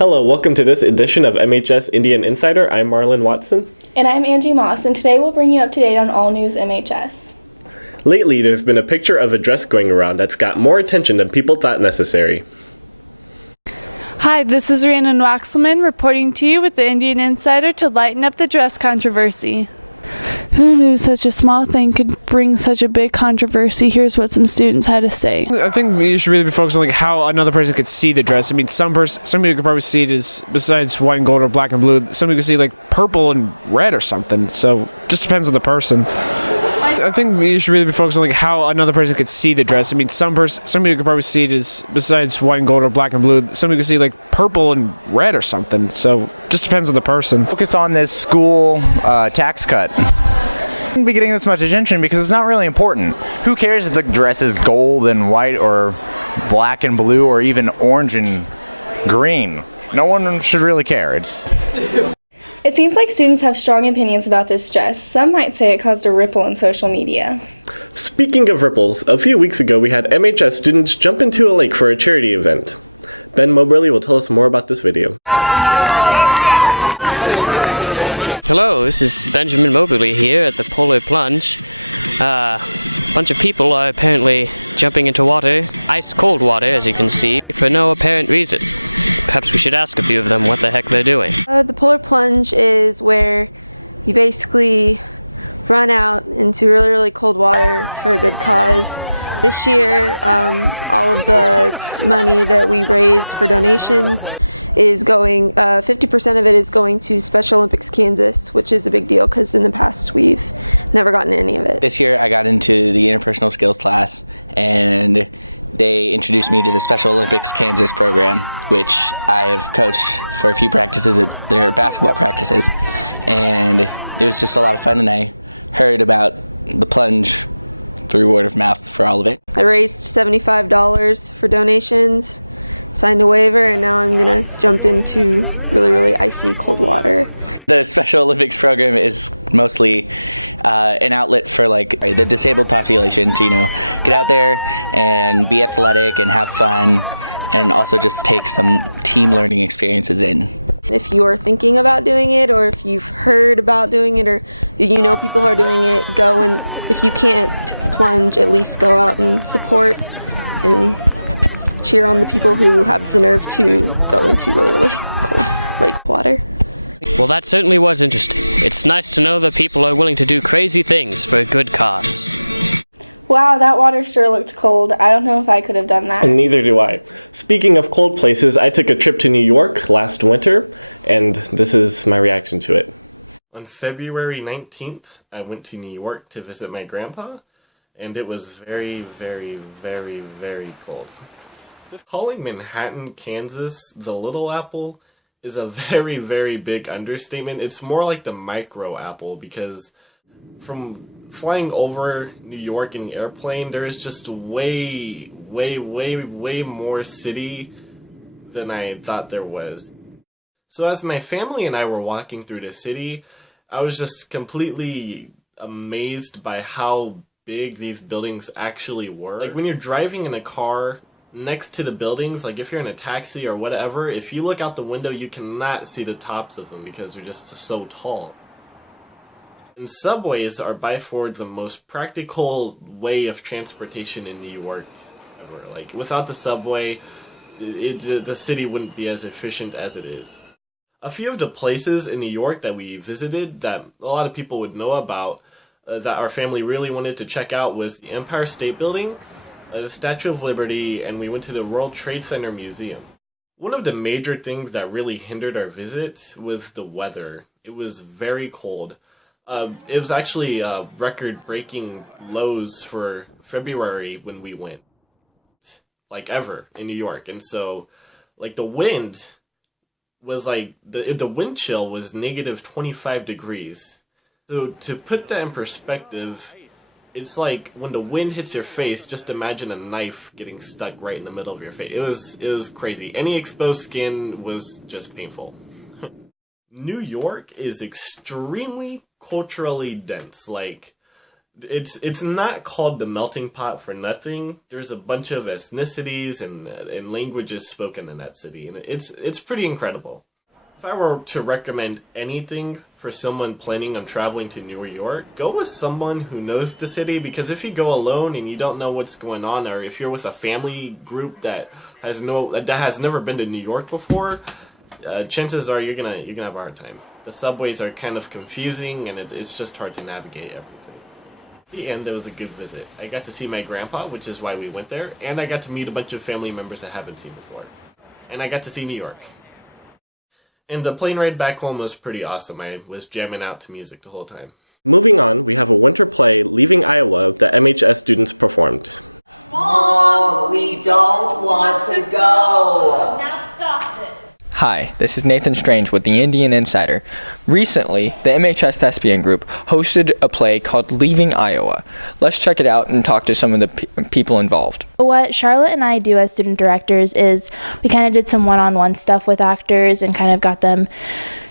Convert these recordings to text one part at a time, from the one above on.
Hello, welcome to this edition of MHS Indian Insider. I'm Marlon Watson. And I'm Angie Moss, and today we'll bring you up to date on all news MHS. Lately, there's been a picture of a dress going around that's got more attention than people thought necessary. Hi, this is Rhiannon Waxelman reporting to you with the Indian Insider to lighten up the dress controversy. Who knew such a small thing could bring such a big controversy? Here's what some students had to say. I think you should really be focused on how another person could see the dress. I mean, some people could probably see it as, besides white and gold or black and blue, some people could see purple and red or something. So just depends on the person. I think you should really be focused on how another person could see the dress. I mean, some people could probably see it as, besides white and gold or black and blue, some people could see purple and red or something. So just depends on the person. Focus on this school tax cut. Shouldn't be getting this much attention because it's not really important. Who cares if the dress is gold and white or black and blue or even orange and green? No one should really care. It seems like students have strong opinions about this dress. Some might say it caused a ripple in social media. Speaking of ripples, a few weeks ago we had MHS students jump into a lake for a charity event. Ben Moberly will tell us more about this video. Hello, this is Benjamin Moberly here at the Polar Plunge. A bunch of people are apparently jumping into water, ice-cold water as you can see, for no apparent reason. Perhaps we should ask a few of them what the heck they're doing. The Polar Plunge is where you basically run out into really, really cold water for a good cause. This year, all of the money that we raise for donations is going, 50% of it is going to Special Olympics Kansas, which is a big deal because in the past we've never gotten any of it. This year I got into the interpersonal skills class and they introduced me to the Special Olympics Kansas program, which I have coached for a few practices at their basketball practices. And it was just a lot of fun, and I heard about the plunge through word of mouth for all of it. I raised $75 for donations, signed a waiver, and now I'm gonna jump into really, really icy cold water. The Special Olympics program is mostly an outlet for the disabled population to get out there and be athletic and have fun, and also just take some team learning experiences in. If you are thinking about doing it, or if you've heard about doing it, or you know people who are doing it, go, and if you can't plunge, at least go out and support and cheer on the people who have the nerve to go into really, really cold lake water. Well, that certainly was interesting. It's nice to know that people are willing to do crazy things for a good cause. Wow, that water sure looked cold. I don't know if I could have done that. And neither do I. Speaking of cold places, I took a trip to New York last winter, and this is my reaction to it. On February 19th, I went to New York to visit my grandpa, and it was very, very, very, very cold. Calling Manhattan, Kansas, the Little Apple is a very, very big understatement. It's more like the micro apple, because from flying over New York in the airplane, there is just way, way, way, way more city than I thought there was. So as my family and I were walking through the city, I was just completely amazed by how big these buildings actually were. When you're driving in a car next to the buildings, if you're in a taxi or whatever, if you look out the window, you cannot see the tops of them because they're just so tall. And subways are by far the most practical way of transportation in New York ever. Without the subway, the city wouldn't be as efficient as it is. A few of the places in New York that we visited that a lot of people would know about, that our family really wanted to check out, was the Empire State Building, the Statue of Liberty, and we went to the World Trade Center Museum. One of the major things that really hindered our visit was the weather. It was very cold. It was actually record-breaking lows for February when we went, ever in New York. And so, the wind was the wind chill was negative 25 degrees. So to put that in perspective, it's like when the wind hits your face, just imagine a knife getting stuck right in the middle of your face. It was crazy. Any exposed skin was just painful. New York is extremely culturally dense. It's not called the melting pot for nothing. There's a bunch of ethnicities and languages spoken in that city, and it's pretty incredible. If I were to recommend anything for someone planning on traveling to New York, go with someone who knows the city, because if you go alone and you don't know what's going on, or if you're with a family group that has never been to New York before, chances are you're gonna have a hard time. The subways are kind of confusing, and it's just hard to navigate everything. In the end, it was a good visit. I got to see my grandpa, which is why we went there, and I got to meet a bunch of family members I haven't seen before. And I got to see New York. And the plane ride back home was pretty awesome. I was jamming out to music the whole time. Moving on, we have a winter play, Leaving Iowa, that MHS students performed. Mom, we don't want to go. Now stop this. Hi, this is Nathan Strange with the Indian Insider. Recently, the MHS Thespian Group hosted a play called Leaving Iowa. Let's check it out and talk to some of the people involved. What Charlotte and I do as student directors is we kind of did some one-on-one stuff with actors and kind of got them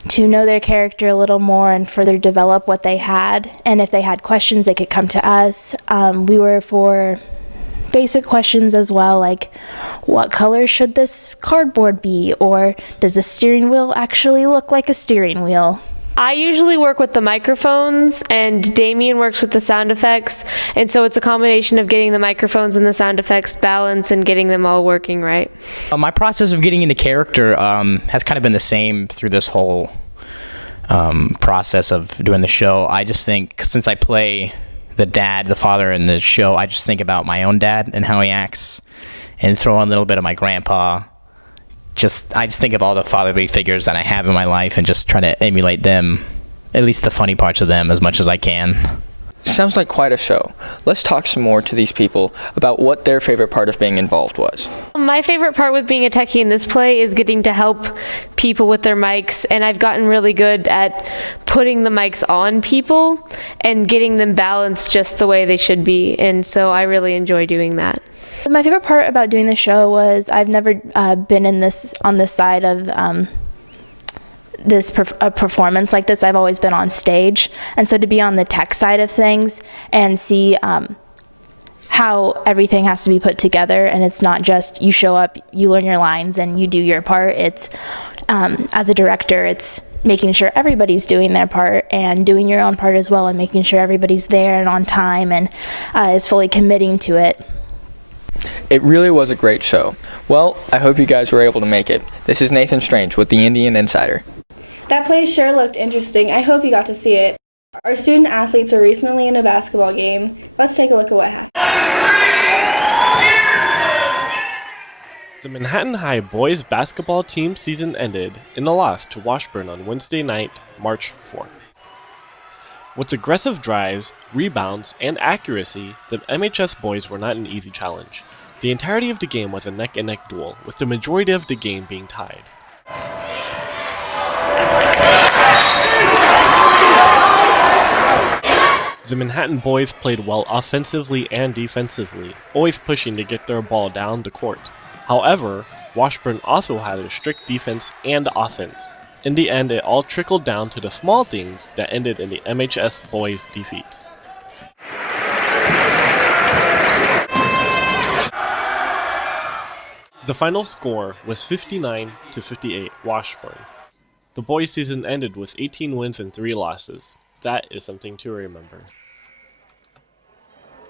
to know their character a little more and further develop what they had. And if they had questions, they could come to us. We were for basic questions as well, like what color should this cardboard be, or does the steering wheel actually look like a steering wheel? I usually work with the microphones, and Damien works with the sound effects, and so it's a combination of getting the microphones and the sound effects balanced and getting them all working right. My process of getting into character has kind of been the same through this whole process of doing the show. I just think, since I play the father in the show, I just think about my own dad and how he acts, and throw in a little bit of my grandpa. I just think of all the fatherly figures that I have in my life and just try to emulate them, at least the funny parts of them, as much as I can. Sounds like quite a show. Let's talk some more to these people about what their favorite part of being involved was. My favorite part with being a techie in this play is getting to help people with their mics, and I've gotten really good at putting the mics on people and getting them balanced just the way they should be, and so I really enjoy doing that. My favorite part about doing the show was I've never been on this side of a performance like this. I've always been on stage, and so to be on the tech side of things and see how everything has to be put together, and it's not just you show up, you learn your lines, and you do your part. It's as a director, it's making sure everybody's doing their part and doing your own part as well, and making sure everybody's there and on time and is fully committing to it. It really was a great show. Well, I hope you guys were able to make it. This is Nathan Strange with the Indian Insider. That play sure looked interesting. I hope you got to see it. Our student athletes were recently in a basketball game. Let's take a look at what happened. The Manhattan High boys basketball team season ended in a loss to Washburn on Wednesday night, March 4th. With aggressive drives, rebounds, and accuracy, the MHS boys were not an easy challenge. The entirety of the game was a neck-and-neck duel, with the majority of the game being tied. The Manhattan boys played well offensively and defensively, always pushing to get their ball down the court. However, Washburn also had a strict defense and offense. In the end, it all trickled down to the small things that ended in the MHS boys' defeat. The final score was 59-58 Washburn. The boys' season ended with 18 wins and 3 losses. That is something to remember.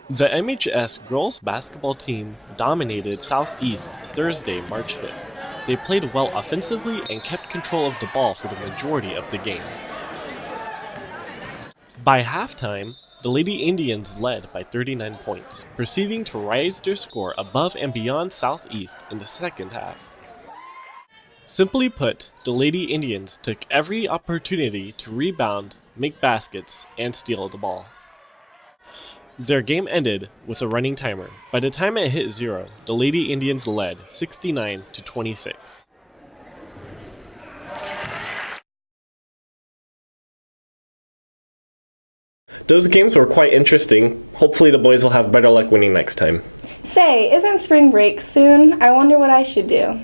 The MHS girls basketball team dominated Southeast Thursday, March 5th. They played well offensively and kept control of the ball for the majority of the game. By halftime, the Lady Indians led by 39 points, proceeding to raise their score above and beyond Southeast in the second half. Simply put, the Lady Indians took every opportunity to rebound, make baskets, and steal the ball. Their game ended with a running timer. By the time it hit 0, the Lady Indians led 69-26. Those games were quite interesting. Hopefully the boys will have better luck winning next time. Say, isn't spring break soon? I wonder what I should do.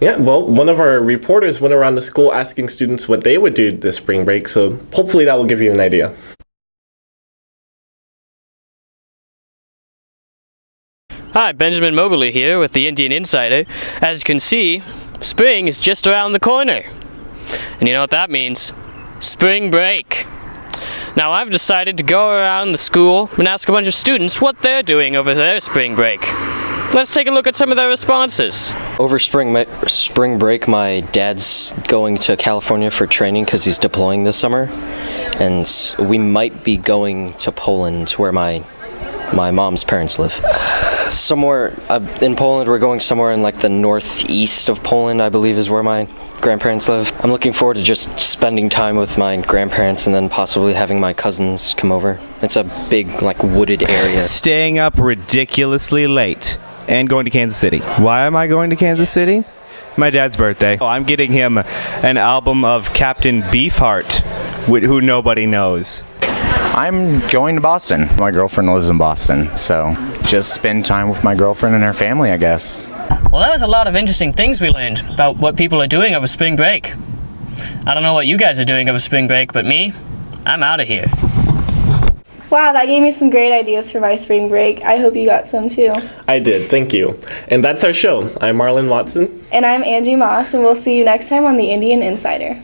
Yeah, well, one of our reporters went around the school asking students what they would do this spring break, so hopefully that will give you an idea. Hi, Benjamin Mobley here with the Indian Insider. As you can see, spring is just around the corner. And you know what that means? Spring break. Now I've decided to go around the school and ask a bunch of students what they're doing over their spring break. Let's take a look at some of their responses. Over spring break, my dad's going to California for training because he's deploying this summer, and we might be going to Poland, where my mom's parents live. Somewhere in Poland, we're going somewhere in like the northeast of Poland, I believe, is where my grandparents live. I'm looking forward to just spending time with my grandparents and then possibly having my cousins come over. It's a big, like, wooded area. Staying up ridiculously late and going to Kansas City. Why am I going to Kansas City? My dad's birthday. I'm getting him an album of Captain Beefheart, who nobody knows. I'm going to Boston. My girlfriend lives in Boston, so just spend time with my girlfriend and her family, I guess. Well, that was a lot of interesting things we learned about what people are doing over spring break. I don't know what you guys are doing over spring break, but me, I'm out of here. Wow, that gave me some great ideas for my spring break. I hope you got some too. I did, thank you. And that's our show. I'm Marlon Watson. And I'm Angie Moss, and we'll see you next time on the Indian Insider.